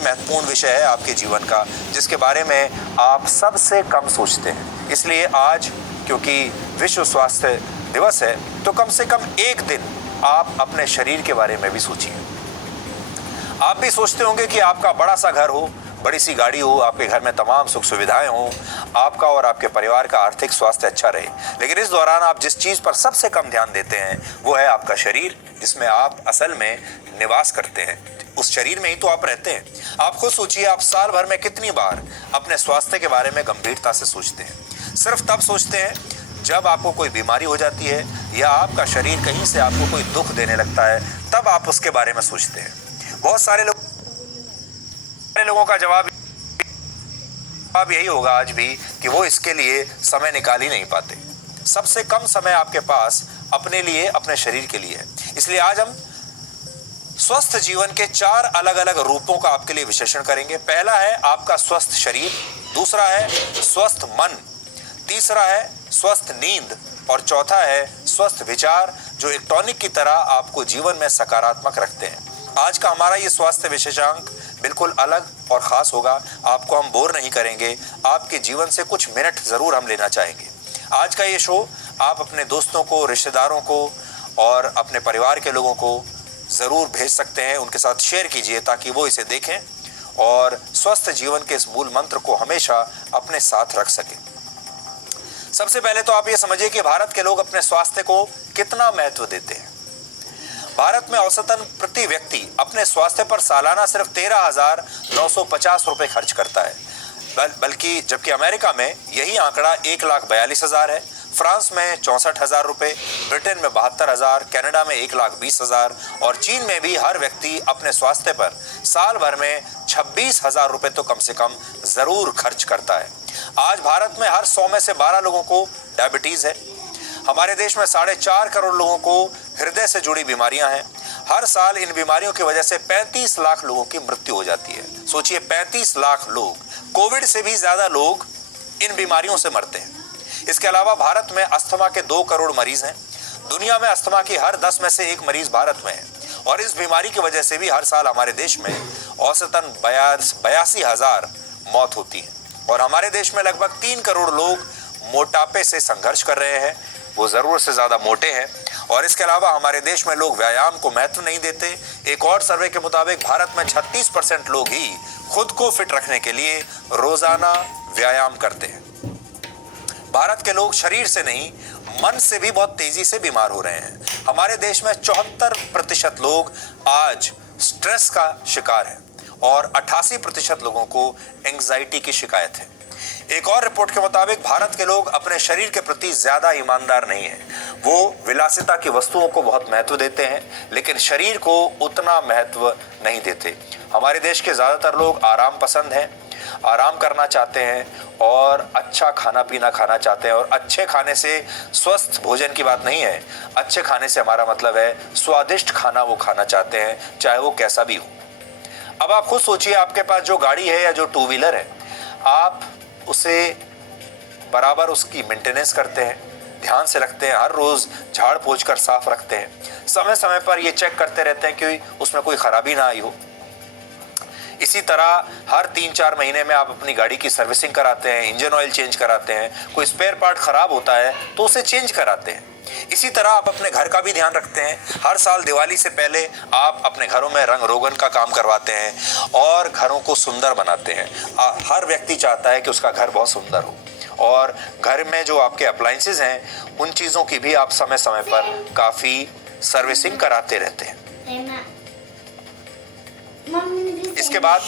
महत्वपूर्ण विषय है आपके जीवन का, जिसके बारे में आप सबसे कम सोचते हैं। इसलिए आज क्योंकि विश्व स्वास्थ्य दिवस है, तो कम से कम एक दिन आप अपने शरीर के बारे में भी सोचिए। आप भी सोचते होंगे कि आपका बड़ा सा घर हो, बड़ी सी गाड़ी हो, आपके घर में तमाम सुख सुविधाएं हों, आपका और आपके परिवार का आर्थिक स्वास्थ्य अच्छा रहे। लेकिन इस दौरान आप जिस चीज पर सबसे कम ध्यान देते हैं वो है आपका शरीर, जिसमें आप असल में निवास करते हैं। उस शरीर में ही तो आप रहते हैं। आप खुद सोचिए, आप साल भर में कितनी बार अपने स्वास्थ्य के बारे में गंभीरता से सोचते हैं। सिर्फ तब सोचते हैं जब आपको कोई बीमारी हो जाती है या आपका शरीर कहीं से आपको कोई दुख देने लगता है, तब आप उसके बारे में सोचते हैं। बहुत सारे लोगों का जवाब यही होगा आज भी कि वो इसके लिए समय निकाल ही नहीं पाते। सबसे कम समय आपके पास अपने लिए, अपने शरीर के लिए है। इसलिए आज हम स्वस्थ जीवन के 4 अलग अलग रूपों का आपके लिए विश्लेषण करेंगे। पहला है आपका स्वस्थ शरीर, दूसरा है स्वस्थ मन, तीसरा है स्वस्थ नींद और चौथा है स्वस्थ विचार, जो एक टॉनिक की तरह आपको जीवन में सकारात्मक रखते हैं। आज का हमारा ये स्वास्थ्य विशेषांक बिल्कुल अलग और खास होगा। आपको हम बोर नहीं करेंगे, आपके जीवन से कुछ मिनट जरूर हम लेना चाहेंगे। आज का ये शो आप अपने दोस्तों को, रिश्तेदारों को और अपने परिवार के लोगों को जरूर भेज सकते हैं, उनके साथ शेयर कीजिए ताकि वो इसे देखें और स्वस्थ जीवन के इस मूल मंत्र को हमेशा अपने साथ रख सकें। सबसे पहले तो आप ये समझिए कि भारत के लोग अपने स्वास्थ्य को कितना महत्व देते हैं। भारत में औसतन प्रति व्यक्ति अपने स्वास्थ्य पर सालाना सिर्फ 13,950 रुपए खर्च करता है, बल्कि जबकि अमेरिका में यही आंकड़ा 1,42,000 है, फ्रांस में 64,000 रुपए, ब्रिटेन में 72,000, कनाडा में 1,20,000 और चीन में भी हर व्यक्ति अपने स्वास्थ्य पर साल भर में 26,000 रुपए तो कम से कम जरूर खर्च करता है। आज भारत में हर 100 में से 12 लोगों को डायबिटीज है। हमारे देश में 4.5 करोड़ लोगों को हृदय से जुड़ी बीमारियां हैं। हर साल इन बीमारियों की वजह से 35 लाख लोगों की मृत्यु हो जाती है। सोचिए, 35 लाख लोग, कोविड से भी ज्यादा लोग इन बीमारियों से मरते हैं। इसके अलावा भारत में अस्थमा के 2 करोड़ मरीज हैं। दुनिया में अस्थमा की हर 10 में से 1 मरीज भारत में है और इस बीमारी की वजह से भी हर साल हमारे देश में औसतन 82,000 मौत होती है। और हमारे देश में लगभग 3 करोड़ लोग मोटापे से संघर्ष कर रहे हैं, वो जरूरत से ज्यादा मोटे हैं। और इसके अलावा हमारे देश में लोग व्यायाम को महत्व नहीं देते। एक और सर्वे के मुताबिक भारत में 36% लोग ही खुद को फिट रखने के लिए रोजाना व्यायाम करते हैं। भारत के लोग शरीर से नहीं, मन से भी बहुत तेजी से बीमार हो रहे हैं। हमारे देश में 74% लोग आज स्ट्रेस का शिकार हैं और 88% लोगों को एंजाइटी की शिकायत है। एक और रिपोर्ट के मुताबिक भारत के लोग अपने शरीर के प्रति ज्यादा ईमानदार नहीं हैं। वो विलासिता की वस्तुओं को बहुत महत्व देते हैं, लेकिन शरीर को उतना महत्व नहीं देते। हमारे देश के ज्यादातर लोग आराम पसंद हैं, आराम करना चाहते हैं और अच्छा खाना पीना खाना चाहते हैं। और अच्छे खाने से स्वस्थ भोजन की बात नहीं है। अच्छे खाने से हमारा मतलब है स्वादिष्ट खाना वो खाना चाहते हैं, चाहे वो कैसा भी हो। अब आप खुद सोचिए, आपके पास जो गाड़ी है या जो 2 व्हीलर है, आप उसे बराबर उसकी मेंटेनेंस करते हैं, ध्यान से रखते हैं, हर रोज झाड़ पोंछ कर साफ रखते हैं, समय समय पर ये चेक करते रहते हैं कि उसमें कोई खराबी ना आई हो। इसी तरह हर 3-4 महीने में आप अपनी गाड़ी की सर्विसिंग कराते हैं, इंजन ऑयल चेंज कराते हैं, कोई स्पेयर पार्ट खराब होता है तो उसे चेंज कराते हैं। इसी तरह आप अपने घर का भी ध्यान रखते हैं। हर साल दिवाली से पहले आप अपने घरों में रंग रोगन का काम करवाते हैं और घरों को सुंदर बनाते हैं। हर व्यक्ति चाहता है कि उसका घर बहुत सुंदर हो और घर में जो आपके अप्लायंसेस हैं उन चीज़ों की भी आप समय समय पर काफ़ी सर्विसिंग कराते रहते हैं। इसके बाद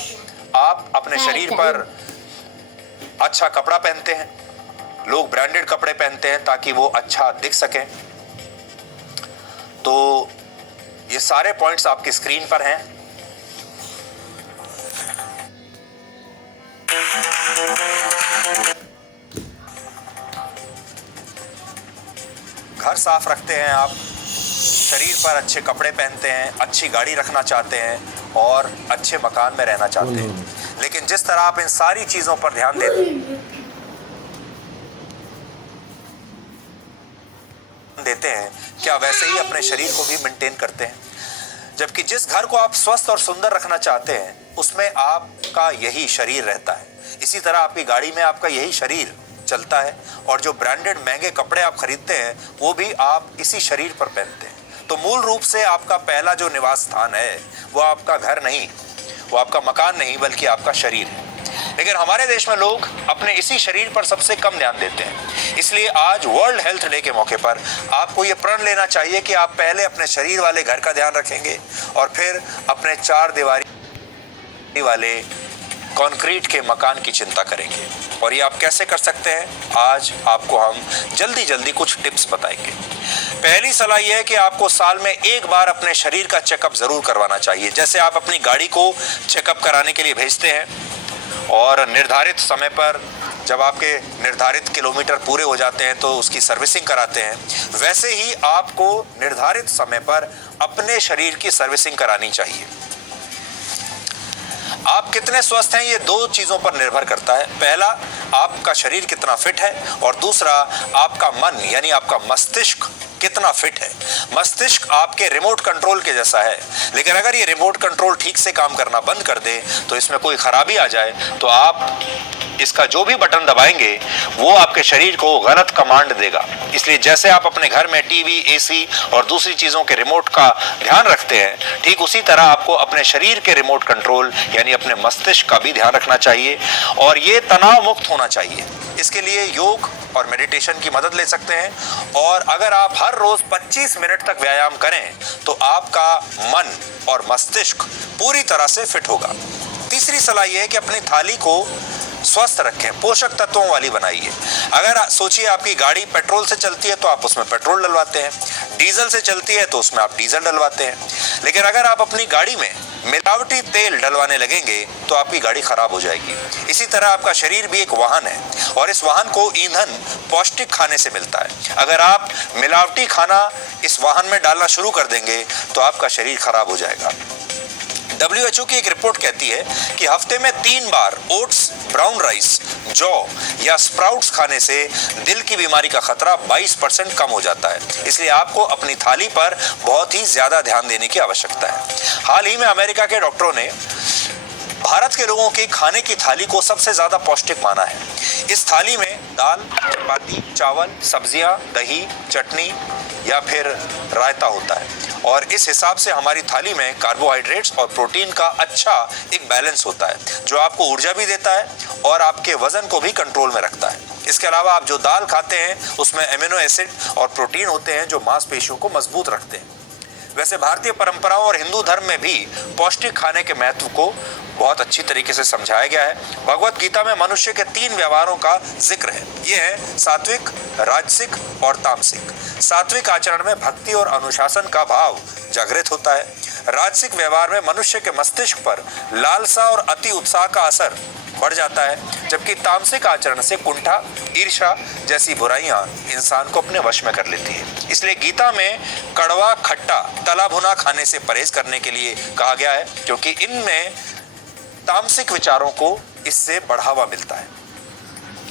आप अपने शरीर पर अच्छा कपड़ा पहनते हैं। लोग ब्रांडेड कपड़े पहनते हैं ताकि वो अच्छा दिख सकें। तो ये सारे पॉइंट्स आपकी स्क्रीन पर हैं। घर साफ रखते हैं आप, शरीर पर अच्छे कपड़े पहनते हैं, अच्छी गाड़ी रखना चाहते हैं और अच्छे मकान में रहना चाहते हैं। लेकिन जिस तरह आप इन सारी चीजों पर ध्यान देते हैं, क्या वैसे ही अपने शरीर को भी मेंटेन करते हैं? जबकि जिस घर को आप स्वस्थ और सुंदर रखना चाहते हैं उसमें आपका यही शरीर रहता है। इसी तरह आपकी गाड़ी में आपका यही शरीर चलता है और जो ब्रांडेड महंगे कपड़े आप खरीदते हैं वो भी आप इसी शरीर पर पहनते हैं। तो मूल रूप से आपका पहला जो निवास स्थान है वो आपका घर नहीं, वो आपका मकान नहीं, बल्कि आपका शरीर है। लेकिन हमारे देश में लोग अपने इसी शरीर पर सबसे कम ध्यान देते हैं। इसलिए आज वर्ल्ड हेल्थ डे के मौके पर आपको ये प्रण लेना चाहिए कि आप पहले अपने शरीर वाले घर का ध्यान रखेंगे और फिर अपने 4 दीवारी वाले कंक्रीट के मकान की चिंता करेंगे। और ये आप कैसे कर सकते हैं, आज आपको हम जल्दी कुछ टिप्स बताएंगे। पहली सलाह यह है कि आपको साल में एक बार अपने शरीर का चेकअप जरूर करवाना चाहिए। जैसे आप अपनी गाड़ी को चेकअप कराने के लिए भेजते हैं और निर्धारित समय पर जब आपके निर्धारित किलोमीटर पूरे हो जाते हैं तो उसकी सर्विसिंग कराते हैं, वैसे ही आपको निर्धारित समय पर अपने शरीर की सर्विसिंग करानी चाहिए। आप कितने स्वस्थ हैं ये 2 चीजों पर निर्भर करता है। पहला, आपका शरीर कितना फिट है और दूसरा, आपका मन यानी आपका मस्तिष्क कितना फिट है। मस्तिष्क आपके रिमोट कंट्रोल के जैसा है, लेकिन अगर ये रिमोट कंट्रोल ठीक से काम करना बंद कर दे तो इसमें कोई खराबी आ जाए तो आप इसका जो भी बटन दबाएंगे वो आपके शरीर को गलत कमांड देगा। इसलिए जैसे आप अपने घर में टीवी, एसी और दूसरी चीजों के रिमोट का ध्यान रखते हैं, ठीक उसी तरह आपको अपने शरीर के रिमोट कंट्रोल यानी अपने मस्तिष्क का भी ध्यान रखना चाहिए और ये तनाव मुक्त होना चाहिए। इसके लिए योग और मेडिटेशन की मदद ले सकते हैं और अगर आप हर रोज 25 मिनट तक व्यायाम करें तो आपका मन और मस्तिष्क पूरी तरह से फिट होगा। तीसरी सलाह यह है कि अपनी थाली को स्वस्थ रखें, पोषक तत्वों वाली बनाइए। अगर सोचिए आपकी गाड़ी पेट्रोल से चलती है तो आप उसमें पेट्रोल डलवाते हैं, डीजल से चलती है तो उसमें आप डीजल डलवाते हैं। लेकिन अगर आप अपनी गाड़ी में मिलावटी तेल डलवाने लगेंगे तो आपकी गाड़ी खराब हो जाएगी। इसी तरह आपका शरीर भी एक वाहन है और इस वाहन को ईंधन पौष्टिक खाने से मिलता है। अगर आप मिलावटी खाना इस वाहन में डालना शुरू कर देंगे तो आपका शरीर खराब हो जाएगा। WHO की एक रिपोर्ट कहती है कि हफ्ते में 3 बार ओट्स, ब्राउन राइस, जौ या स्प्राउट्स खाने से दिल की बीमारी का खतरा 22% कम हो जाता है। इसलिए आपको अपनी थाली पर बहुत ही ज्यादा ध्यान देने की आवश्यकता है। हाल ही में अमेरिका के डॉक्टरों ने भारत के लोगों की खाने की थाली को सबसे ज्यादा पौष्टिक माना है। इस थाली में दाल, चपाती, चावल, सब्जियां, दही, चटनी या फिर रायता होता है और इस हिसाब से हमारी थाली में कार्बोहाइड्रेट्स और प्रोटीन का अच्छा एक बैलेंस होता है जो आपको ऊर्जा भी देता है और आपके वजन को भी कंट्रोल में रखता है। इसके अलावा आप जो दाल खाते हैं उसमें एमिनो एसिड और प्रोटीन होते हैं जो मांसपेशियों को मजबूत रखते हैं। वैसे भारतीय परंपराओं और हिंदू धर्म में भी पौष्टिक खाने के महत्व को बहुत अच्छी तरीके से समझाया गया है। भगवत गीता में मनुष्य के 3 व्यवहारों का जिक्र है। ये है सात्विक, राजसिक और तामसिक। सात्विक आचरण में भक्ति और अनुशासन का भाव जागृत होता है। राजसिक व्यवहार में मनुष्य के मस्तिष्क पर लालसा और अति उत्साह का असर बढ़ जाता है, जबकि तामसिक आचरण से कुंठा, ईर्ष्या जैसी बुराइयां इंसान को अपने वश में कर लेती है। इसलिए गीता में कड़वा, खट्टा, तला भुना खाने से परहेज करने के लिए कहा गया है, क्योंकि इनमें तामसिक विचारों को इससे बढ़ावा मिलता है।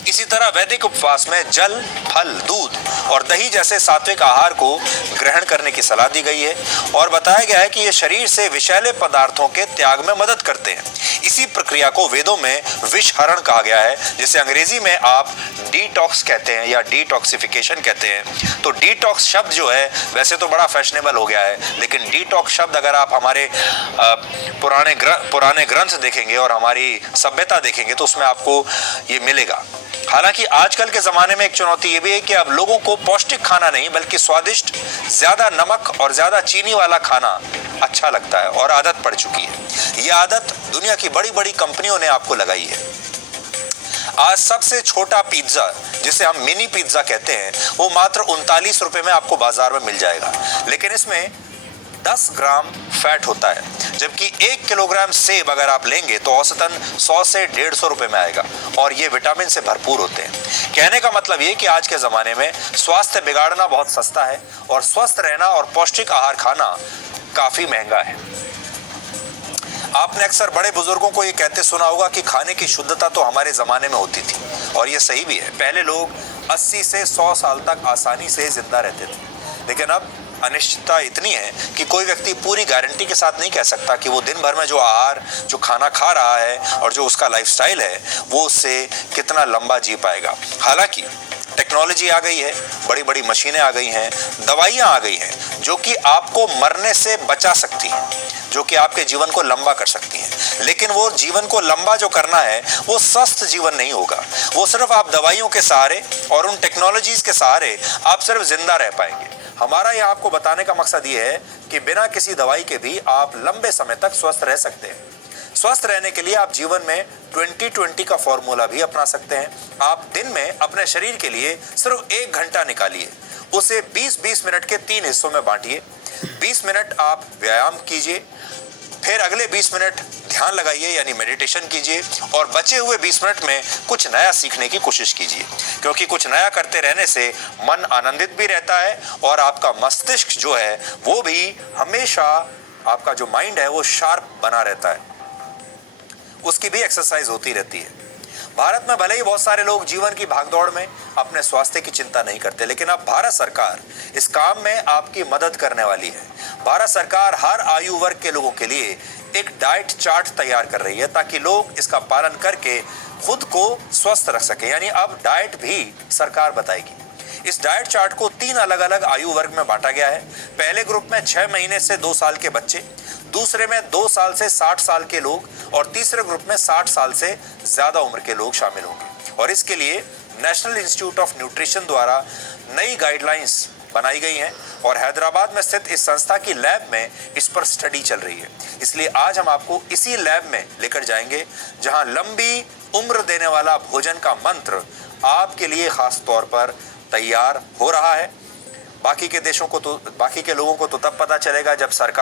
इसी तरह वैदिक उपवास में जल, फल, दूध और दही जैसे सात्विक आहार को ग्रहण करने की सलाह दी गई है और बताया गया है कि ये शरीर से विषैले पदार्थों के त्याग में मदद करते हैं। इसी प्रक्रिया को वेदों में विषहरण कहा गया है, जिसे अंग्रेजी में आप डिटॉक्स कहते हैं या डिटॉक्सिफिकेशन कहते हैं। तो डिटॉक्स शब्द जो है वैसे तो बड़ा फैशनेबल हो गया है, लेकिन डिटॉक्स शब्द अगर आप हमारे पुराने ग्रंथ देखेंगे और हमारी सभ्यता देखेंगे तो उसमें आपको ये मिलेगा। हालांकि आजकल के जमाने में एक चुनौती ये भी है कि अब लोगों को पौष्टिक खाना नहीं बल्कि स्वादिष्ट, ज्यादा नमक और ज्यादा चीनी वाला खाना अच्छा लगता है और आदत पड़ चुकी है। ये आदत दुनिया की बड़ी बड़ी कंपनियों ने आपको लगाई है। आज सबसे छोटा पिज्जा, जिसे हम मिनी पिज्जा कहते हैं, वो मात्र 39 रुपए में आपको बाजार में मिल जाएगा, लेकिन इसमें 10 ग्राम फैट होता है, जबकि 1 किलोग्राम सेब अगर आप लेंगे तो औसतन 100 से 150 रुपए में आएगा और ये विटामिन से भरपूर होते हैं। कहने का मतलब ये कि आज के जमाने में स्वास्थ्य बिगाड़ना बहुत सस्ता है और स्वस्थ रहना और पौष्टिक आहार खाना काफी महंगा है। आपने अक्सर बड़े बुजुर्गों को ये कहते सुना होगा कि खाने की शुद्धता तो हमारे जमाने में होती थी, और ये सही भी है। पहले लोग 80 से 100 साल तक आसानी से जिंदा रहते थे, लेकिन अब अनिश्चितता इतनी है कि कोई व्यक्ति पूरी गारंटी के साथ नहीं कह सकता कि वो दिन भर में जो आहार, जो खाना खा रहा है और जो उसका लाइफस्टाइल है वो उससे कितना लंबा जी पाएगा। हालांकि टेक्नोलॉजी आ गई है, बड़ी बड़ी मशीनें आ गई हैं, दवाइयां आ गई हैं जो कि आपको मरने से बचा सकती हैं, जो कि आपके जीवन को लंबा कर सकती हैं। लेकिन वो जीवन को लंबा जो करना है वो स्वस्थ जीवन नहीं होगा। वो सिर्फ आप दवाइयों के सहारे और उन टेक्नोलॉजीज के सहारे आप सिर्फ जिंदा रह पाएंगे। हमारा यह आपको बताने का मकसद ये है कि बिना किसी दवाई के भी आप लंबे समय तक स्वस्थ रह सकते हैं। स्वस्थ रहने के लिए आप जीवन में 20-20 का फॉर्मूला भी अपना सकते हैं। आप दिन में अपने शरीर के लिए सिर्फ 1 घंटा निकालिए, उसे 20-20 मिनट के 3 हिस्सों में बांटिए। 20 मिनट आप व्यायाम कीजिए, फिर अगले 20 मिनट ध्यान लगाइए यानी मेडिटेशन कीजिए, और बचे हुए 20 मिनट में कुछ नया सीखने की कोशिश कीजिए, क्योंकि कुछ नया करते रहने से मन आनंदित भी रहता है और आपका मस्तिष्क जो है वो भी हमेशा, आपका जो माइंड है वो शार्प बना रहता है, उसकी भी एक्सरसाइज होती रहती है। भारत में भले ही बहुत सारे लोग जीवन की भागदौड़ में अपने स्वास्थ्य की चिंता नहीं करते, लेकिन अब भारत सरकार इस काम में आपकी मदद करने वाली है। भारत सरकार हर आयु वर्ग के लोगों के लिए एक डाइट चार्ट तैयार कर रही है ताकि लोग इसका पालन करके खुद को स्वस्थ रख सके। यानी अब डाइट भी सरकार बताएगी। इस डाइट चार्ट को 3 अलग अलग आयु वर्ग में बांटा गया है। पहले ग्रुप में 6 महीने से 2 साल के बच्चे, दूसरे में 2 साल से 60 साल के लोग और तीसरे ग्रुप में 60 साल से ज्यादा उम्र के लोग शामिल होंगे। और इसके लिए नेशनल इंस्टीट्यूट ऑफ न्यूट्रिशन द्वारा नई गाइडलाइंस बनाई गई हैं और हैदराबाद में स्थित इस संस्था की लैब में इस पर स्टडी चल रही है। इसलिए आज हम आपको इसी लैब में लेकर जाएंगे जहां लंबी उम्र देने वाला भोजन का मंत्र आपके लिए खास तौर पर तैयार हो रहा है। बाकी के लोगों को तो तब पता चलेगा जब सरकार